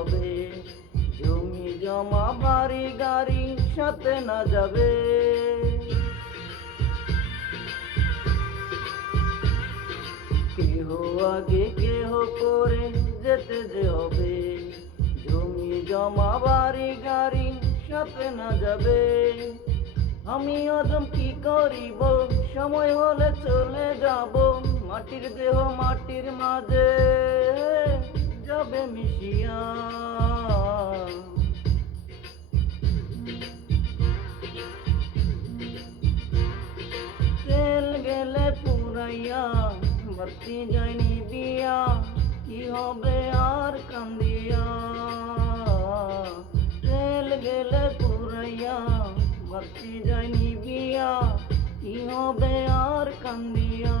হবে, জমি জমা বাড়ি গাড়ি সাথে না যাবে। কেহ আগে কেহ পরে যেতে যে হবে, জমি জমা বাড়ি গাড়ি সাথে না যাবে। আমি আজম কি করিব, সময় হলে চলে যাব, মাটির দেহ মাটির মাঝে যাবে মিশিয়া। তেল গেলে পুরাইয়া বাতি যায়নি বিয়া, কি হবে আর কান্দিয়া। তেল গেলে পুরাইয়া বাতি যায়নি বিয়া, কি হবে আর কান্দিয়া।